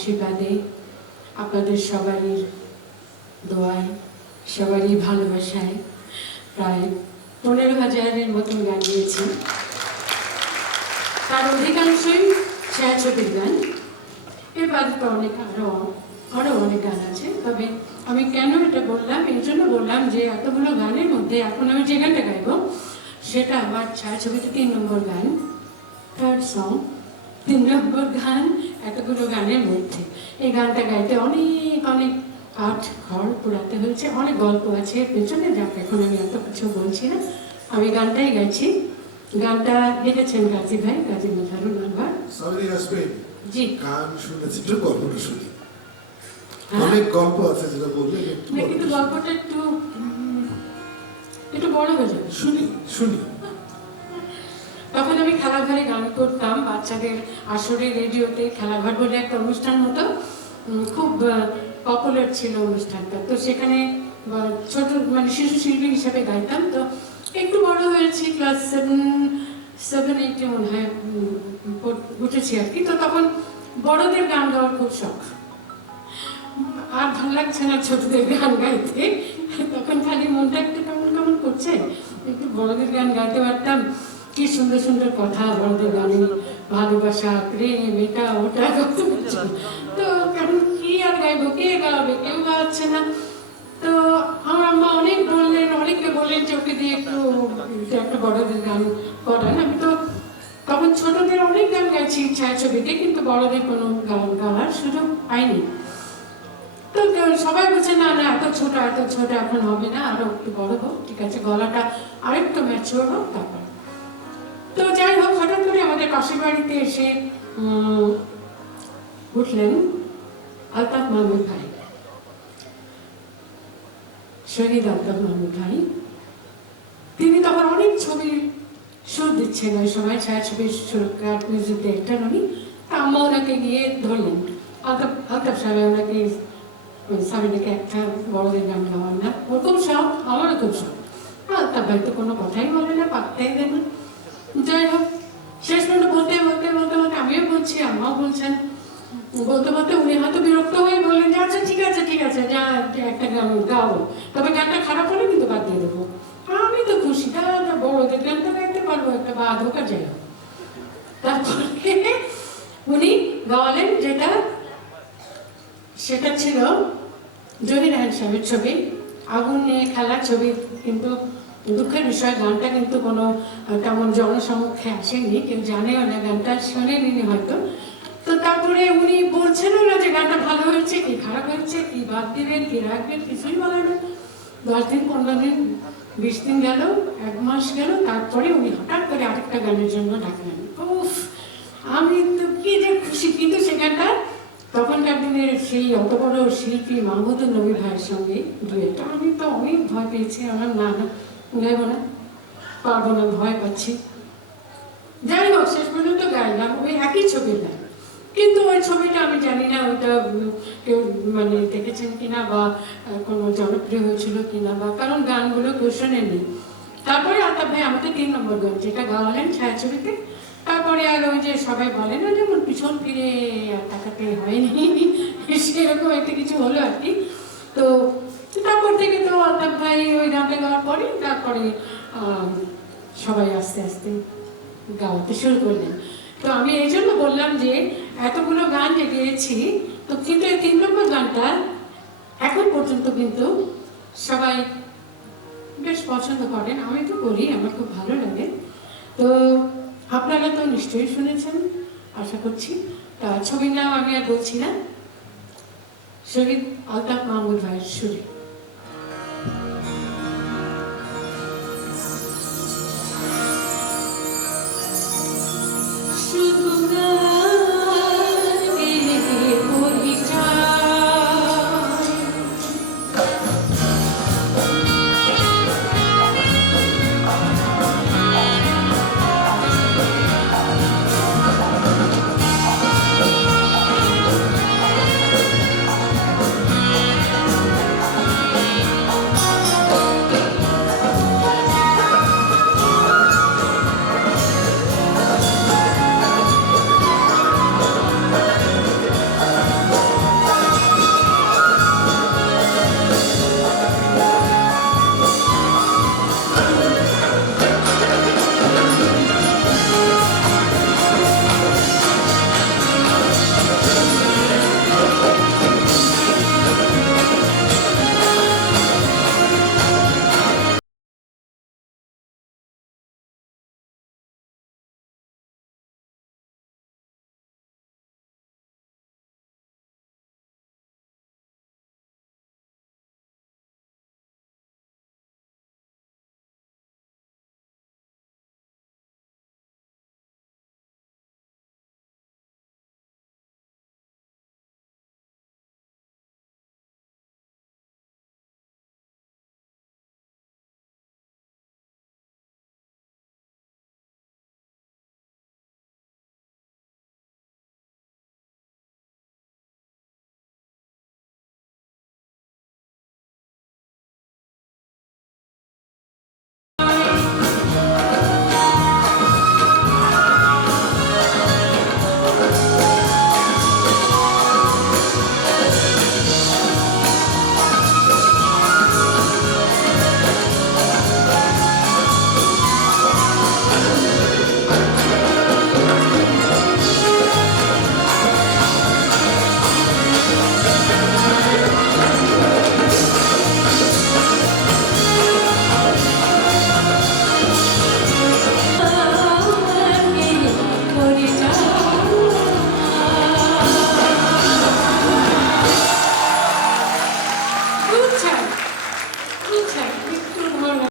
আশীর্বাদে আপনাদের সবারই দোয়ায়, সবারই ভালোবাসায় প্রায় পনেরো হাজারের মতন গান গিয়েছি। তার অধিকাংশই ছায়াছবির গান। এর বাদে তো অনেক আরও আরও অনেক গান আছে। তবে আমি কেন এটা বললাম? এই জন্য বললাম যে এতগুলো গানের মধ্যে এখন আমি যে গানটা গাইবো, সেটা আমার ছায়াছবিতে তিন নম্বর গান থার্ড সং তিন নম্বর গান এতগুলো গানের মধ্যে। এই গানটা গাইতে অনেক অনেক কাঠ খড় পোড়াতে হয়েছে অনেক গল্প আছে এর পেছনে যাক এখন আমি এত কিছু বলছি না। আমি গানটাই গাইছি। গানটা লিখেছেন গাজী ভাই গাজী মজারুল আনবার। জি। গান শুনেছি একটু গল্পটা শুনি। হ্যাঁ। অনেক গল্প আছে যেটা বললে একটু কিন্তু গল্পটা একটু একটু বড় হয়ে যাবে। শুনি শুনি। খেলাঘরে গান করতাম, বাচ্চাদের আসরে রেডিওতে খেলাঘর বলে একটা অনুষ্ঠান হতো। খুব পপুলার ছিল অনুষ্ঠানটা। তো সেখানে ছোট মানে শিশু শিল্পী হিসাবে গাইতাম। তো একটু বড় হয়েছি ক্লাস সেভেন সেভেন এইটে মনে হয় উঠেছি আর কি। তো তখন বড়দের গান গাওয়ার খুব শখ। আর ভালো লাগছে না ছোটদের গান গাইতে। তখন খালি মনটা একটু কেমন কেমন করছে, একটু বড়দের গান গাইতে পারতাম। কি সুন্দর সুন্দর কথা বড়দের গানে? ভালোবাসা, প্রেম, এটা, ওটা তো এখন কি আর গাইবো? কে গাওয়াবে? কেউ গাওয়াচ্ছে না। তো আমার আম্মা অনেক বললেন, অনেককে বললেন ওকে দিয়ে একটু একটা বড়দের গান করান। আমি তো তখন ছোটদের অনেক গান গাইছি ছায়াছবিতে, কিন্তু বড়দের কোনো গান গাওয়ার সুযোগ পাইনি। তো সবাই বলছে, না না, এত ছোট এত ছোট এখন হবে না, আরও একটু বড় হোক, ঠিক আছে, গলাটা আরেকটু ম্যাচিওর হোক, তারপর তো যাই হোক, হঠাৎ করে আমাদের পাশের বাড়িতে এসে উঠলেন আলতাফ মাহমুদ ভাই। শহীদ আলতাফ মাহমুদ ভাই। তিনি তখন অনেক ছবির সুর দিচ্ছেন, ওই সময় ছায়াছবির সুরকার মিউজিক ডিরেক্টর উনি আম্মা ওনাকে গিয়ে ধরলেন। আলতাফ আলতাফ সাহেব ওনাকে সাবিনাকে একটা বড়দের গান গাওয়ার না। ওর খুব শখ আমারও খুব শখ আলতাফ ভাই তো কোনো কথাই বলে না, পাত্তাই দেয় না। যাই হোক, শেষ পর্যন্ত বলতে বলতে বলতে বলতে আমিও বলছি, আম্মাও বলছেন। বলতে বলতে উনি হয়তো বিরক্ত হয়ে বললেন যে আচ্ছা ঠিক আছে ঠিক আছে, যা, একটা গান গাও। তবে গানটা খারাপ হলে কিন্তু বাদ দিয়ে দেবো। আমি তো খুশি দাদা বড়দের গান তো গাইতে পারব, একটা হোক আর যাই তারপরে উনি গাওয়ালেন যেটা, সেটা ছিল জহির রায়ন সাহেবের ছবি, আগুন নিয়ে খেলা ছবি, কিন্তু দুঃখের বিষয়, গানটা কিন্তু কোনো তেমন জনসমক্ষে আসেনি, কেউ জানেও না গানটা শোনেনি হয়তো। তো তারপরে উনি বলছেনও না যে গানটা ভালো হয়েছে, কি খারাপ হয়েছে, কি বাদ দিবেন কি রাখবেন, কিছুই বলেন দশ দিন, পনেরো দিন, বিশ দিন গেল, এক মাস গেল, তারপরে উনি হঠাৎ করে আরেকটা গানের জন্য ডাকলেন। উফ, আমি তো কি যে খুশি, কিন্তু সে গানটা তখনকার দিনের সেই অত বড় শিল্পী মাহমুদুল নবী ভাইয়ের সঙ্গে দুয়েটা। আমি তো অনেক ভয় পেয়েছি, আমার না। না গাইব না পারব না, ভয় পাচ্ছি। যাই হোক শেষ পর্যন্ত গাইলাম ওই একই ছবির গান কিন্তু ওই ছবিটা আমি জানি না ওইটা কেউ মানে দেখেছেন কিনা বা কোনো জনপ্রিয় হয়েছিল কিনা বা, কারণ গানগুলো কেউ শোনেনি তারপরে আলতাফ ভাই আমাদের তিন নম্বর গান যেটা গাওয়ালেন ছায়াছবিতে, তারপরে আর ওই যে সবাই বলে না, যেমন পিছন ফিরে আর তাকাতে হয়নি, সেরকম একটা কিছু হলো আর কি। তো তারপর থেকে তো আলতাফ ভাই ওই গানটা গাওয়ার পরে তারপরে সবাই আস্তে আস্তে গাওয়াতে শুরু করলেন। তো আমি এই জন্য বললাম যে, এতগুলো গান যে গেয়েছি, তো কিন্তু এই তিন নম্বর গানটা এখন পর্যন্ত কিন্তু সবাই বেশ পছন্দ করেন। আমি তো করি, আমার খুব ভালো লাগে। তো আপনারা তো নিশ্চয়ই শুনেছেন, আশা করছি। তা ছবির নাম আমি আর বলছি না। শহীদ আলতাফ মাহমুদ ভাইয়ের সুরে।